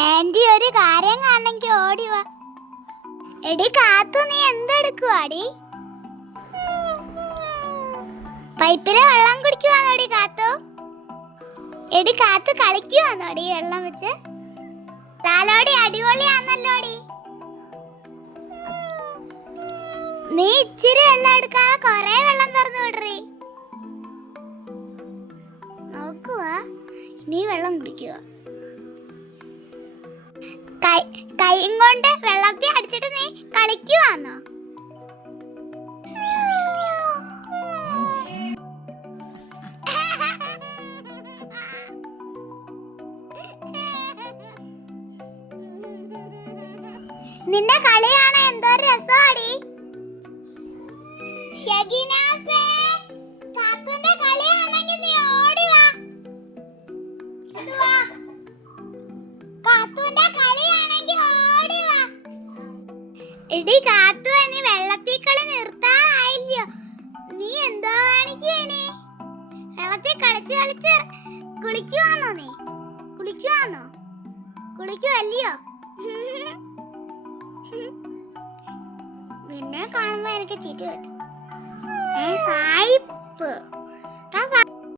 Anti ഒരു കാര്യം കാണണമെങ്കിൽ ഓടി വാ. എടി കാത്തു നീ എന്തെടുക്കുവാടി? പൈപ്പിലെ വെള്ളം കുടിക്കുവാന്നോടി കാത്തു. എടി കാത്തു കളിക്കുവാന്നോടി വെള്ളം വെച്ച്. ലാലോടി അടിപൊളിയാന്നല്ലോടി. നീ ഇച്ചിരി വെള്ളം എടുക്കാ കൊറേ വെള്ളം തുറന്നു വിടറി. നോക്കുക നീ വെള്ളം കുടിക്കുക കൈയും കൊണ്ട് വെള്ളത്തിൽ അടിച്ചിട്ട് നീ കളിക്കുവാന്നോ? നിന്റെ കളിയാണ് എന്തോ രസമാടി. ഷഗിനാസേ, എടി കാത്തു എന്നെ വെള്ളത്തിൽ കളി നിർത്താറായില്ലയോ. നീ എന്തോ കാണിക്കുവേനി വെള്ളത്തിൽ കളിച്ച് കളിച്ച് കുളിക്കുവാന്നോ നീ? കുളിക്കുവാന്നോ? കുളിക്കുവല്ലയോ? നിന്നെ കാണുമ്പോ എനിക്ക് ചിരി വരും.